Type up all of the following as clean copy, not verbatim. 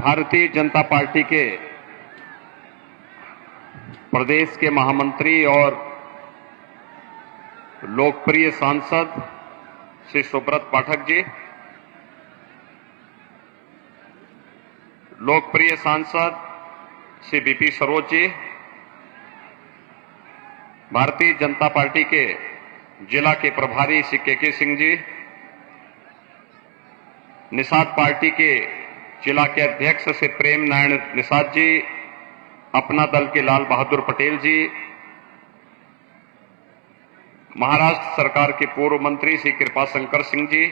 Bharatiya Janata party के प्रदेश के महामंत्री और लोकप्रिय सांसद श्री सुब्रत पाठक जी, लोकप्रिय सांसद श्री बीपी सरोज जी, भारतीय जनता पार्टी के जिला के प्रभारी श्री केके सिंह जी, निषाद पार्टी के जिला के अध्यक्ष श्री प्रेम नारायण निषाद जी, अपना दल के लाल बहादुर पटेल जी, महाराष्ट्र सरकार के पूर्व मंत्री श्री कृपा शंकर सिंह जी,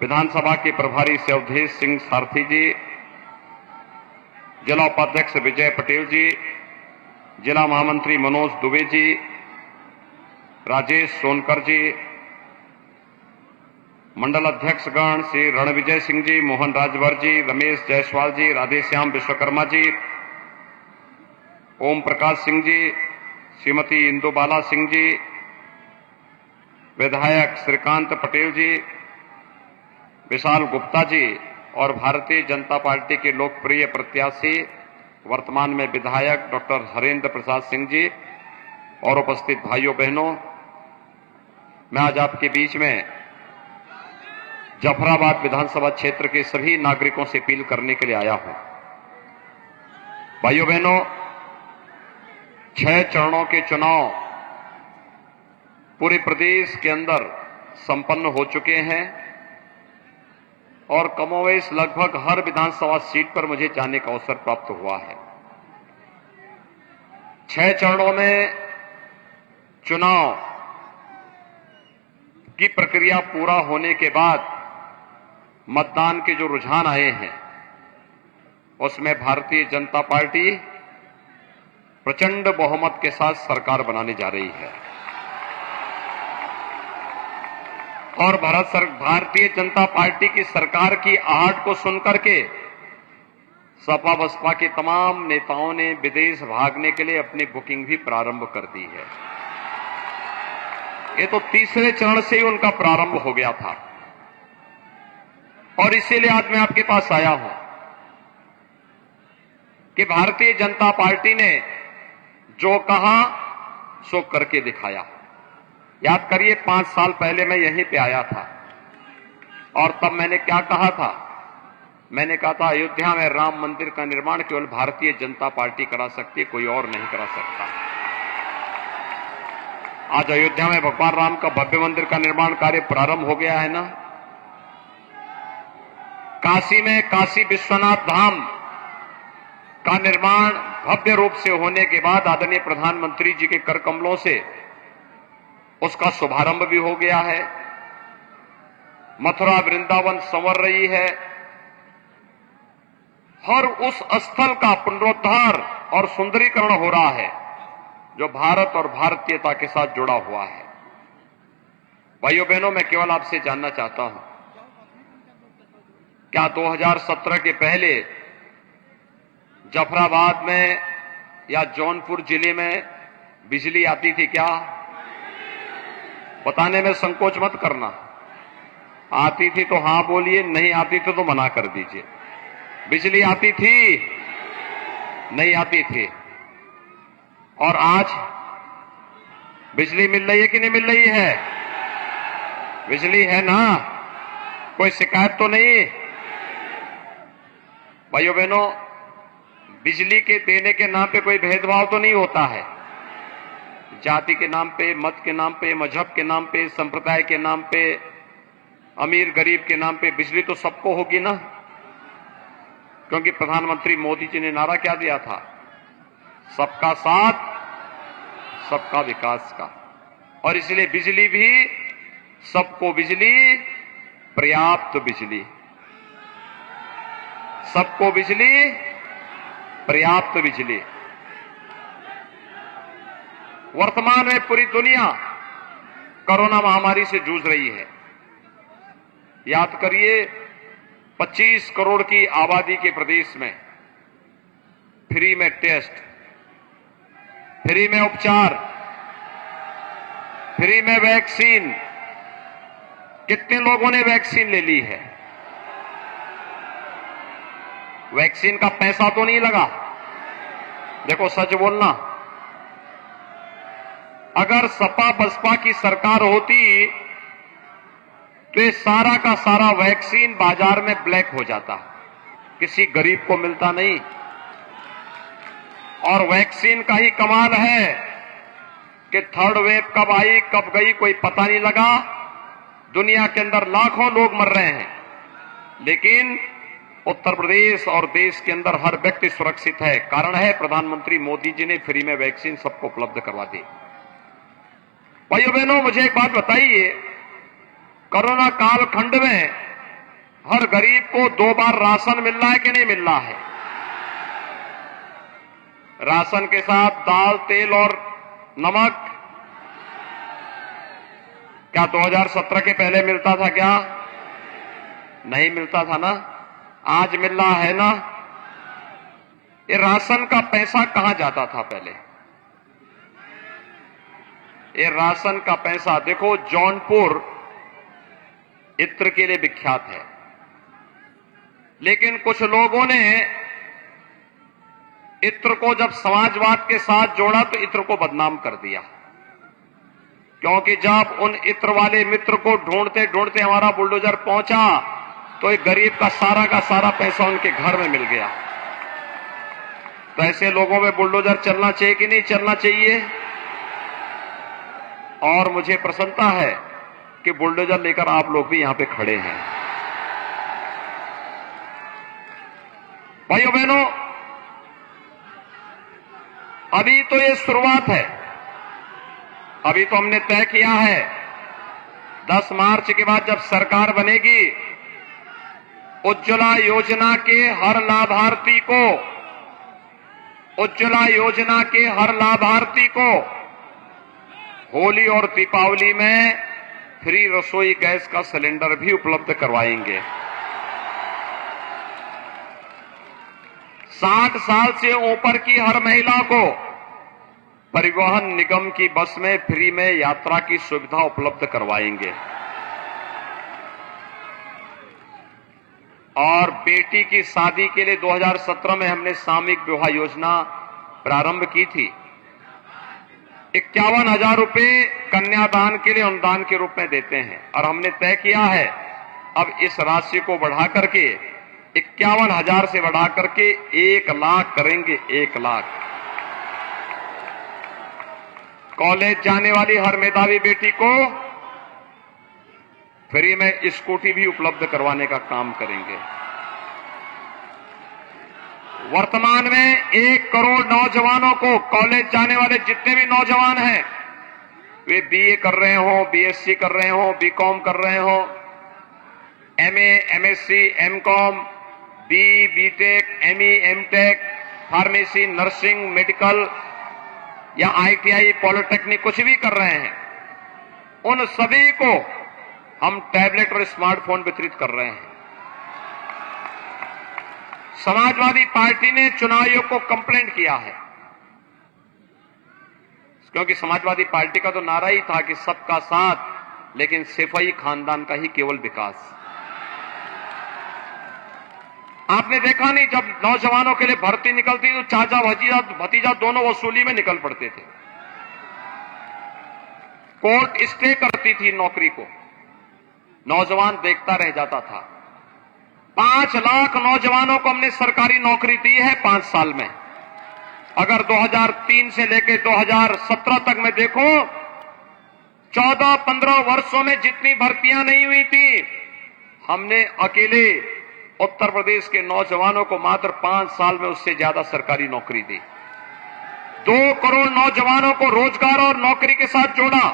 विधानसभा के प्रभारी श्री अवधेश सिंह सारथी जी, जिला उपाध्यक्ष विजय पटेल जी, जिला महामंत्री मनोज दुबे जी, राजेश सोनकर जी, मंडल अध्यक्षगण श्री रणविजय सिंह जी, मोहन राजभर जी, रमेश जायसवाल जी, राधेश्याम विश्वकर्मा जी, ओम प्रकाश सिंह जी, श्रीमती इंदुबाला सिंह जी, विधायक श्रीकांत पटेल जी, विशाल गुप्ता जी और भारतीय जनता पार्टी के लोकप्रिय प्रत्याशी वर्तमान में विधायक डॉक्टर हरेंद्र प्रसाद सिंह जी और उपस्थित भाइयों बहनों, मैं आज आपके बीच में जफराबाद विधानसभा क्षेत्र के सभी नागरिकों से अपील करने के लिए आया हूं। भाइयों बहनों, 6 चरणों के चुनाव पूरे प्रदेश के अंदर संपन्न हो चुके हैं और कमोवेश लगभग हर विधानसभा सीट पर मुझे जाने का अवसर प्राप्त हुआ है। 6 चरणों में चुनाव की प्रक्रिया पूरा होने के बाद मतदान के जो रुझान आए हैं उसमें भारतीय जनता पार्टी प्रचंड बहुमत के साथ सरकार बनाने जा रही है और भारतीय जनता पार्टी की सरकार की आहट को सुनकर के सपा बसपा के तमाम नेताओं ने विदेश भागने के लिए अपनी बुकिंग भी प्रारंभ कर दी है। ये तो तीसरे चरण से ही उनका प्रारंभ हो गया था और इसीलिए आज मैं आपके पास आया हूं कि भारतीय जनता पार्टी ने जो कहा सो करके दिखाया। याद करिए, 5 साल पहले मैं यहीं पे आया था और तब मैंने क्या कहा था? मैंने कहा था अयोध्या में राम मंदिर का निर्माण केवल भारतीय जनता पार्टी करा सकती है, कोई और नहीं करा सकता। आज अयोध्या में भगवान राम का भव्य मंदिर का निर्माण कार्य प्रारंभ हो गया है ना। काशी में काशी विश्वनाथ धाम का निर्माण भव्य रूप से होने के बाद आदरणीय प्रधानमंत्री जी के कर कमलों से उसका शुभारंभ भी हो गया है। मथुरा वृंदावन संवर रही है और उस स्थल का पुनरुद्धार और सुंदरीकरण हो रहा है जो भारत और भारतीयता के साथ जुड़ा हुआ है। भाइयों बहनों, मैं केवल आपसे जानना चाहता हूं, क्या 2017 के पहले जफराबाद में या जौनपुर जिले में बिजली आती थी क्या? बताने में संकोच मत करना। आती थी तो हां बोलिए, नहीं आती थी तो मना कर दीजिए। बिजली आती थी? नहीं आती थी। और आज बिजली मिल रही है कि नहीं मिल रही है? बिजली है ना, कोई शिकायत तो नहीं। भाइयों बहनों, बिजली के देने के नाम पे कोई भेदभाव तो नहीं होता है। जाति के नाम पे, मत के नाम पे, मजहब के नाम पे, संप्रदाय के नाम पे, अमीर गरीब के नाम पे बिजली तो सबको होगी ना, क्योंकि प्रधानमंत्री मोदी जी ने नारा क्या दिया था? सबका साथ सबका विकास का। और इसलिए बिजली भी सबको बिजली, पर्याप्त बिजली, सबको बिजली, पर्याप्त बिजली। वर्तमान में पूरी दुनिया कोरोना महामारी से जूझ रही है। याद करिए, 25 करोड़ की आबादी के प्रदेश में फ्री में टेस्ट, फ्री में उपचार, फ्री में वैक्सीन। कितने लोगों ने वैक्सीन ले ली है? वैक्सीन का पैसा तो नहीं लगा। देखो सच बोलना, अगर सपा बसपा की सरकार होती तो ये सारा का सारा वैक्सीन बाजार में ब्लैक हो जाता, किसी गरीब को मिलता नहीं। और वैक्सीन का ही कमाल है कि थर्ड वेव कब आई कब गई कोई पता नहीं लगा। दुनिया के अंदर लाखों लोग मर रहे हैं, लेकिन उत्तर प्रदेश और देश के अंदर हर व्यक्ति सुरक्षित है। कारण है प्रधानमंत्री मोदी जी ने फ्री में वैक्सीन सबको उपलब्ध करवा दी। भाइयों बहनों, मुझे एक बात बताइए, कोरोना कालखंड में हर गरीब को 2 बार राशन मिल रहा है कि नहीं मिल रहा है? राशन के साथ दाल, तेल और नमक क्या 2017 के पहले मिलता था क्या? नहीं मिलता था ना। आज मिल रहा है ना। ये राशन का पैसा कहां जाता था पहले? ये राशन का पैसा देखो, जौनपुर इत्र के लिए विख्यात है, लेकिन कुछ लोगों ने इत्र को जब समाजवाद के साथ जोड़ा तो इत्र को बदनाम कर दिया, क्योंकि जब उन इत्र वाले मित्र को ढूंढते ढूंढते हमारा बुलडोजर पहुंचा तो एक गरीब का सारा पैसा उनके घर में मिल गया। तो ऐसे लोगों में बुलडोजर चलना चाहिए कि नहीं चलना चाहिए? और मुझे प्रसन्नता है कि बुलडोजर लेकर आप लोग भी यहां पे खड़े हैं। भाइयों बहनों, अभी तो ये शुरुआत है। अभी तो हमने तय किया है 10 मार्च के बाद जब सरकार बनेगी, उज्ज्वला योजना के हर लाभार्थी को, उज्ज्वला योजना के हर लाभार्थी को होली और दीपावली में फ्री रसोई गैस का सिलेंडर भी उपलब्ध करवाएंगे। 60 साल से ऊपर की हर महिला को परिवहन निगम की बस में फ्री में यात्रा की सुविधा उपलब्ध करवाएंगे। और बेटी की शादी के लिए 2017 में हमने सामूहिक विवाह योजना प्रारंभ की थी। 51,000 रुपए कन्यादान के लिए अनुदान के रूप में देते हैं, और हमने तय किया है अब इस राशि को बढ़ा करके 51,000 से बढ़ा करके 1 लाख करेंगे। 1 लाख। कॉलेज जाने वाली हर मेधावी बेटी को फ्री में स्कूटी भी उपलब्ध करवाने का काम करेंगे। वर्तमान में 1 करोड़ नौजवानों को, कॉलेज जाने वाले जितने भी नौजवान हैं, वे बीए कर रहे हो, बीएससी कर रहे हो, बीकॉम कर रहे हो, MA, MSc, MCom, B, BTech, ME, MTech, pharmacy, nursing, medical या आईटीआई, पॉलिटेक्निक कुछ भी कर रहे हैं, उन सभी को हम टैबलेट और स्मार्टफोन वितरित कर रहे हैं। समाजवादी पार्टी ने चुनाव आयोग को कंप्लेंट किया है, क्योंकि समाजवादी पार्टी का तो नारा ही था कि सबका साथ, लेकिन सिपाही खानदान का ही केवल विकास। आपने देखा नहीं, जब नौजवानों के लिए भर्ती निकलती तो चाचा भतीजा दोनों वसूली में निकल पड़ते थे। कोर्ट स्टे करती थी नौकरी को, नौजवान देखता रह जाता था। 5 लाख नौजवानों को हमने सरकारी नौकरी दी है 5 साल में। अगर 2003 से लेकर 2017 तक में देखो, 14-15 वर्षों में जितनी भर्तियां नहीं हुई थी, हमने अकेले उत्तर प्रदेश के नौजवानों को मात्र 5 साल में उससे ज्यादा सरकारी नौकरी दी। 2 करोड़ नौजवानों को रोजगार और नौकरी के साथ जोड़ा।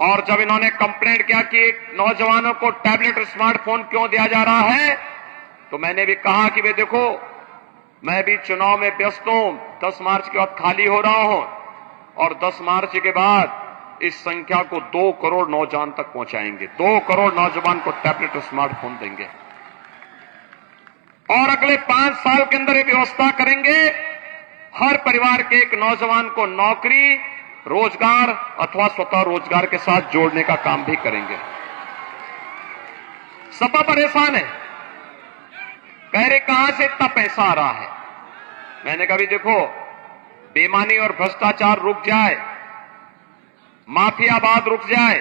और जब इन्होंने कंप्लेंट किया कि नौजवानों को टैबलेट और स्मार्टफोन क्यों दिया जा रहा है, तो मैंने भी कहा कि वे देखो, मैं भी चुनाव में व्यस्त हूं, 10 मार्च के बाद खाली हो रहा हूं, और 10 मार्च के बाद इस संख्या को 2 करोड़ नौजवान तक पहुंचाएंगे। 2 करोड़ नौजवान को टैबलेट और स्मार्टफोन देंगे, और अगले 5 साल के अंदर ये व्यवस्था करेंगे, हर परिवार के एक नौजवान को नौकरी, रोजगार अथवा स्वतः रोजगार के साथ जोड़ने का काम भी करेंगे। सपा परेशान है, कह रहे कहां से इतना पैसा आ रहा है। मैंने कहा भी देखो, बेईमानी और भ्रष्टाचार रुक जाए, माफियावाद रुक जाए,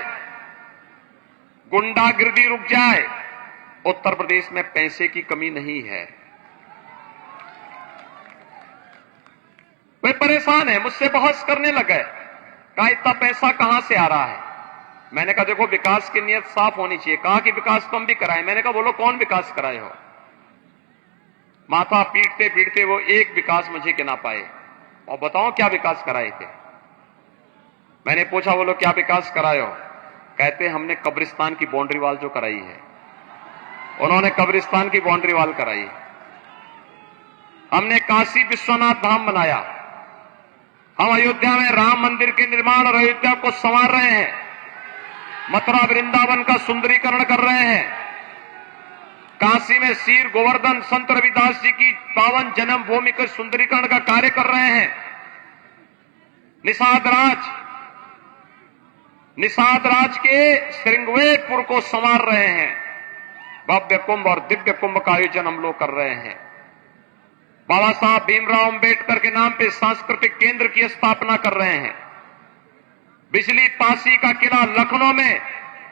गुंडागिर्दी रुक जाए, उत्तर प्रदेश में पैसे की कमी नहीं है। वे परेशान है, मुझसे बहस करने लगे, कहा इतना पैसा कहां से आ रहा है। मैंने कहा देखो, विकास की नीयत साफ होनी चाहिए। कहा कि विकास तो हम भी कराए। मैंने कहा बोलो कौन विकास कराए हो। माथा पीटते पीटते वो एक विकास मुझे गिना पाए। और बताओ क्या विकास कराए थे। मैंने पूछा बोलो क्या विकास कराए हो। कहते हमने कब्रिस्तान की बाउंड्री वॉल जो कराई है। उन्होंने कब्रिस्तान की बाउंड्री वॉल कराई। हमने काशी विश्वनाथ धाम बनाया। हम अयोध्या में राम मंदिर के निर्माण और अयोध्या को संवार रहे हैं। मथुरा वृंदावन का सुंदरीकरण कर रहे हैं। काशी में सीर गोवर्धन संत रविदास जी की पावन जन्मभूमि के सुंदरीकरण का कार्य कर रहे हैं। निषाद राज के श्रृंगवेरपुर को संवार रहे हैं। भव्य कुंभ और दिव्य कुंभ का आयोजन हम लोग कर रहे हैं। बाबा साहब भीमराव अंबेडकर के नाम पे सांस्कृतिक केंद्र की स्थापना कर रहे हैं। बिजली पासी का किला लखनऊ में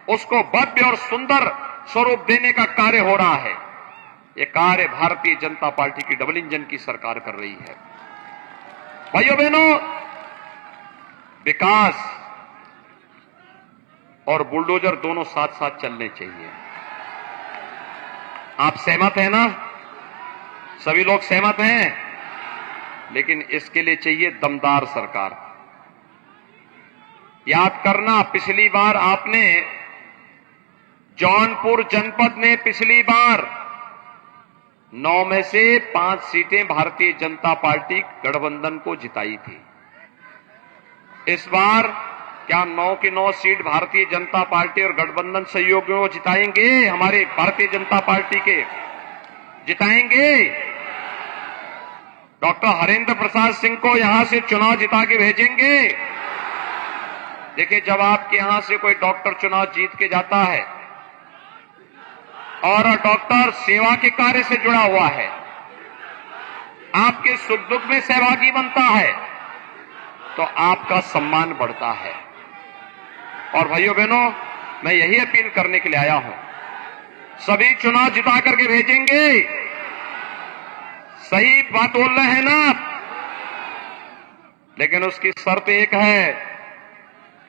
उसको भव्य और सुंदर स्वरूप देने का कार्य हो रहा है। यह कार्य भारतीय जनता पार्टी की डबल इंजन की सरकार कर रही है। भाइयों बहनों, विकास और बुलडोजर दोनों साथ साथ चलने चाहिए। आप सहमत हैं ना? सभी लोग सहमत हैं। लेकिन इसके लिए चाहिए दमदार सरकार। याद करना, पिछली बार आपने जौनपुर जनपद में पिछली बार 9 में से 5 सीटें भारतीय जनता पार्टी गठबंधन को जिताई थी। इस बार क्या 9 की 9 सीट भारतीय जनता पार्टी और गठबंधन सहयोगियों को जिताएंगे? हमारे भारतीय जनता पार्टी के जिताएंगे। डॉक्टर हरेंद्र प्रसाद सिंह को यहां से चुनाव जिता के भेजेंगे। देखिए, जब आपके यहां से कोई डॉक्टर चुनाव जीत के जाता है और डॉक्टर सेवा के कार्य से जुड़ा हुआ है, आपके सुख दुख में सहभागी बनता है, तो आपका सम्मान बढ़ता है। और भाइयों बहनों, मैं यही अपील करने के लिए आया हूं, सभी चुनाव जिता करके भेजेंगे। सही बात बोल रहे हैं ना? लेकिन उसकी शर्त एक है,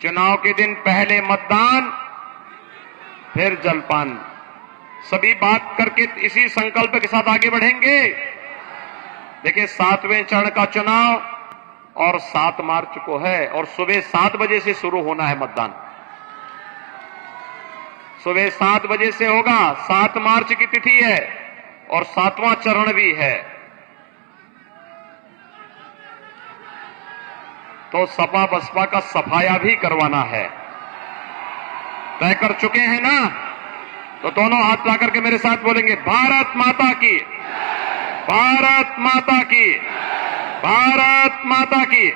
चुनाव के दिन पहले मतदान, फिर जलपान। सभी बात करके इसी संकल्प के साथ आगे बढ़ेंगे। देखिए, 7वें चरण का चुनाव और 7 मार्च को है और सुबह 7 बजे से शुरू होना है मतदान। सुबह 7 बजे से होगा। 7 मार्च की तिथि है और 7वां चरण भी है। तो सपा बसपा का सफाया भी करवाना है। तय कर चुके हैं ना? तो दोनों हाथ ला करके मेरे साथ बोलेंगे, भारत माता की, भारत माता की, भारत माता की।